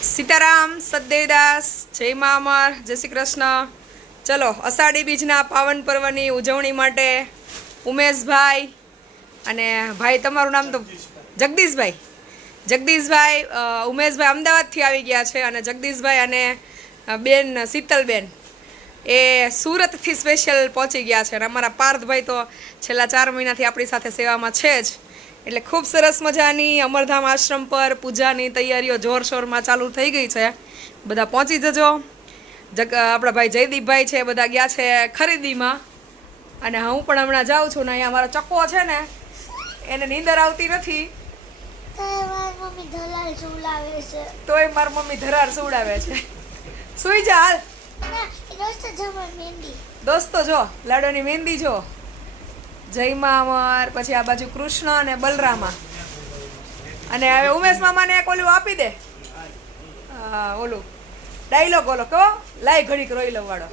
સીતારામ, સદદેવદાસ, જય મા અમર, જય શ્રી કૃષ્ણ. ચલો, અષાઢી બીજના પાવન પર્વની ઉજવણી માટે ઉમેશભાઈ અને ભાઈ, તમારું નામ તો જગદીશભાઈ. જગદીશભાઈ ઉમેશભાઈ અમદાવાદથી આવી ગયા છે અને જગદીશભાઈ અને બેન, શીતલબેન એ સુરતથી સ્પેશિયલ પહોંચી ગયા છે અને અમારા પાર્થભાઈ તો છેલ્લા ચાર મહિનાથી આપણી સાથે સેવામાં છે જ. એટલે ખૂબ સરસ મજાની અમરધામ આશ્રમ પર પૂજાની તૈયારીઓ જોરશોરમાં ચાલુ થઈ ગઈ છે. બધા પહોંચી જજો. જગ આપણા ભાઈ જયદીપભાઈ છે બધા ગયા છે ખરીદીમાં. અને હું પણ હમણાં જાઉં છું ને અહીંયા મારો ચક્કો છે ને એને નીંદર આવતી નથી. તો એ મારી મમ્મી ધરાર સુવડાવે છે. સુઈ જા હાલ. દોસ્તો જો લાડોની મહેંદી જો. જયમા મામર પછી આ બાજુ કૃષ્ણ અને બલરામા. અને હવે ઉમેશ મામાને એક ઓલું આપી દે. હા ઓલું. ડાયલોગ ઓલો કહો લાય ઘડીક રોઈ લો વાળો.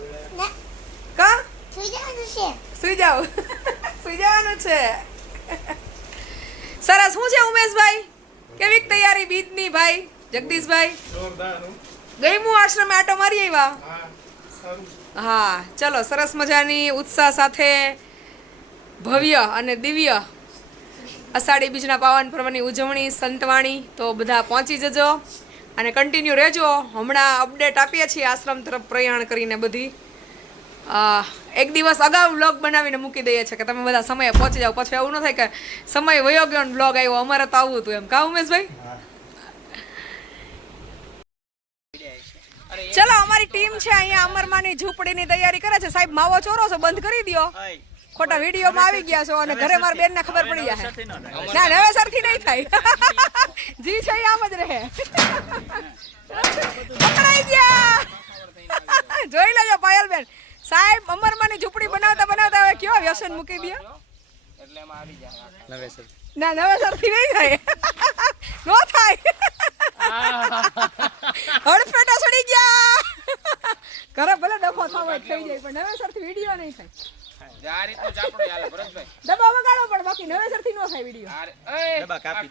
કા? સુઈ છે. જાવ સુઈ જવાનું છે. સરસ. શું છે ઉમેશભાઈ? કેવીક તૈયારી બીજની ભાઈ જગદીશભાઈ? ગઈમું આશ્રમે આટો મારી આવ્યા? હા ચલો સરસ મજાની ઉત્સાહ સાથે ભવ્ય અને દિવ્ય અષાઢી બીજના પાવન પર્વની ઉજવણી, સંતવાણી તો બધા પહોંચી જજો અને કન્ટિન્યુ રહેજો. હમણાં અપડેટ આપીએ છીએ આશ્રમ તરફ પ્રયાણ કરીને બધી. એક દિવસ અગાઉ વ્લોગ બનાવીને મૂકી દઈએ છીએ કે તમે બધા સમયે પહોંચી જાઓ. પછી એવું ન થાય કે સમય વયો ગયો વ્લોગ આવ્યો, અમારે તો આવવું હતું એમ. કા ઉમેશભાઈ? ચલો, અમારી ટીમ છે અહીંયા અમરમાની ઝૂંપડીની તૈયારી કરે છે. સાહેબ, માવો ચોરો છો? બંધ કરી દ્યો. ખોટા વિડીયોમાં આવી ગયા છો અને ઘરે મારા બેનને ખબર પડી જાય ના નવેસરથી નહીં થાય. જી છે આમ જ રહે. પકડાઈ ગયા. જોઈ લેજો પાયલબેન સાહેબ અમરમાની ઝૂંપડી બનાવતા બનાવતા હવે કયો વ્યસન મૂકી દે? ના નવેસરથી નહીં થાય. નો થાય. હડફેટા સડી ગયા. ઘરે ભલે ડખો થવા થઈ જાય પણ નવેસરથી વીડિયો નહીં થાય. આ રીતનું ચાપડું હાલે ભરતભાઈ. ડબ્બા વગાડો પણ બાકી નવેસરથી નો થાય વીડિયો. આ રે- એય, આ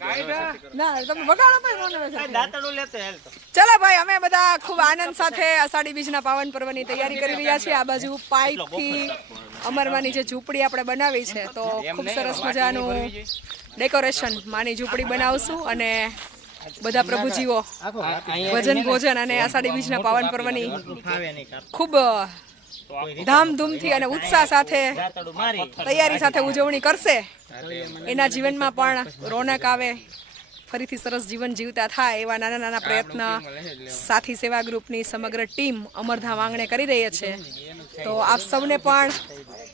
ના તમે વગાડો પણ નો નવેસરથી. લેતો હેલ તો. ચલો ભાઈ અમે બધા ખૂબ આનંદ સાથે અષાઢી બીજના પાવન પર્વની તૈયારી કરી રહ્યા છીએ. આ બાજુ પાઇપથી અમરમાની જે ઝૂંપડી આપણે બનાવી છે તો ખૂબ સરસ મજાનું ડેકોરેશન માની ઝૂંપડી બનાવશું અને બધા પ્રભુજીઓ ભજન ભોજન અને અષાઢી બીજના પાવન પર્વની ખૂબ ધામધૂમથી અને ઉત્સાહ સાથે તૈયારી સાથે ઉજવણી કરશે. એના જીવનમાં પણ રોનક આવે. ફરીથી સરસ જીવન જીવતા થાય એવા નાના નાના પ્રયત્ન સાથી સેવા ગ્રુપની સમગ્ર ટીમ અમરધામ આંગણે કરી રહી છે. તો આપ સૌને પણ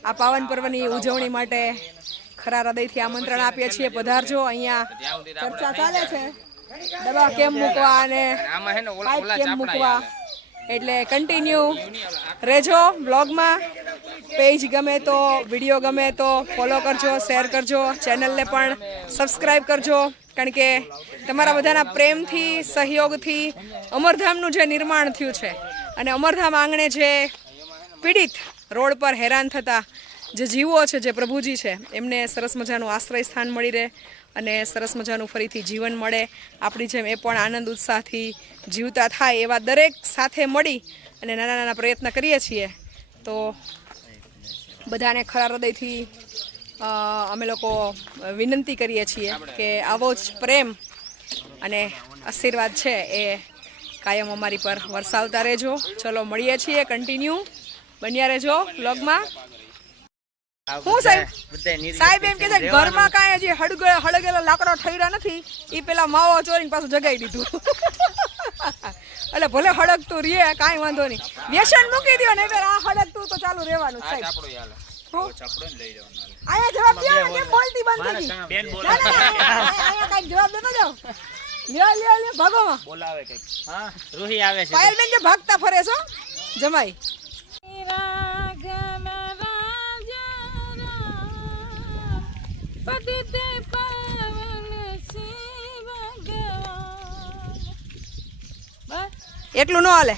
આ પાવન પર્વની ઉજવણી માટે ખરા હૃદયથી આમંત્રણ આપીએ છીએ. પધારજો. અહીંયા ચર્ચા ચાલે છે. દવા કેમ મૂકવા અને કેમ મૂકવા? એટલે કન્ટિન્યુ રહેજો બ્લોગમાં પેજ ગમે તો વીડિયો ગમે તો ફોલો કરજો શેર કરજો ચેનલને પણ સબસ્ક્રાઈબ કરજો. કારણ કે તમારા બધાના પ્રેમથી, સહયોગથી અમરધામનું જે નિર્માણ થયું છે, અને અમરધામ આંગણે જે પીડિત રોડ પર હેરાન થતા જે જીવો છે, જે પ્રભુજી છે, એમને સરસ મજાનું આશ્રય સ્થાન મળી રહે અને સરસ મજાનું ફરીથી જીવન મળે. આપણી જેમ એ પણ આનંદ, ઉત્સાહથી જીવતા થાય એવા દરેક સાથે મળી અને નાના નાના પ્રયત્ન કરીએ છીએ. તો બધાને ખરા હૃદયથી અમે લોકો વિનંતી કરીએ છીએ કે આવો જ પ્રેમ અને આશીર્વાદ છે એ કાયમ અમારી પર વરસાવતા રહેજો. ચલો, મળીએ છીએ કન્ટિન્યુ બન્યા રહેજો વ્લોગમાં હું સાહેબ સાહેબ એમ કે છે ઘરમાં કાંઈ હજી હળગ હળગેલો લાકડો ઠર્યા નથી એ પેલા માવો ચોરીને પાછું જગાઈ દીધું. એટલે ભલે હળગતું રે કાંઈ વાંધો નહીં. વ્યસન મૂકી દો ને આ હળગતું તો ચાલુ રહેવાનું સાહેબ? આયા જવાબ દો ને બોલતી બંધ થઈ બેન બોલ ના ના ના આયા- આયા જવાબ દેતો જાઓ. લ્યો લ્યો લ્યો ભાગોમાં. બોલાવે કંઈક. હા રૂહી આવે છે. પાયલબેન જે ભાગતા ફરે છો જમાઈ. એટલું ન હાલે.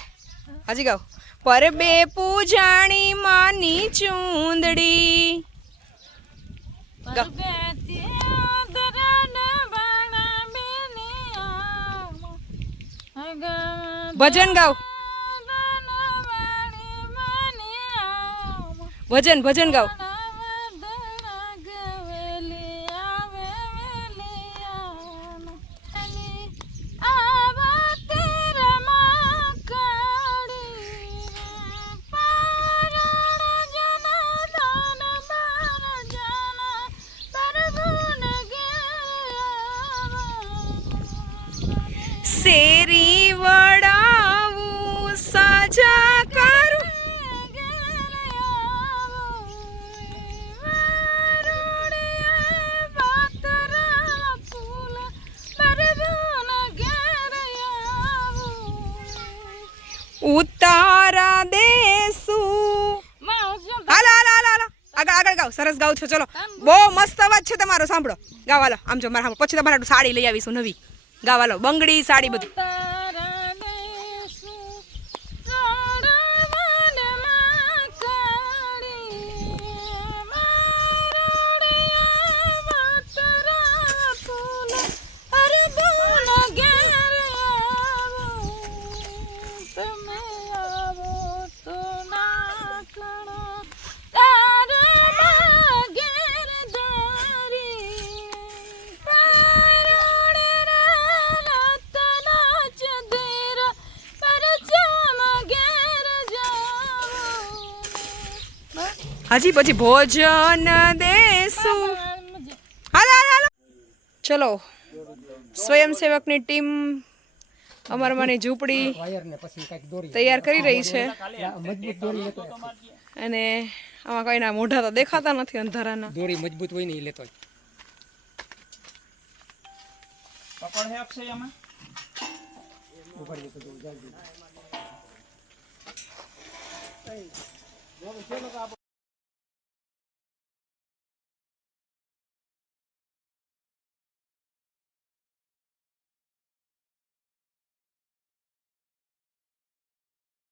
હજી ગાવ. પર બે પૂજાણી માની ચૂંદડી. ભજન ગાવ. ભજન ભજન ગાવ. શેરી વડાવું સાજા કરું. ઉતારા દેશું હાલો હાલો હાલો હાલો. આગળ આગળ ગાવ સરસ ગાવ છો ચલો. બહુ મસ્ત અવાજ છે તમારો સાંભળો. ગાવ હાલો આમ જો મારા. પછી તમારા સાડી લઈ આવીશું નવી. ગાવ હાલો બંગડી સાડી બધું. હજી પછી ભોજન દેશું. હાલો હાલો હાલો. ચલો સ્વયંસેવકની ટીમ અમારમાંની ઝૂંપડી તૈયાર કરી રહી છે. અને આમાં કઈના મોઢા તો દેખાતા નથી અંધારાના. દોરી મજબૂત હોય ને એ લેતો પકડ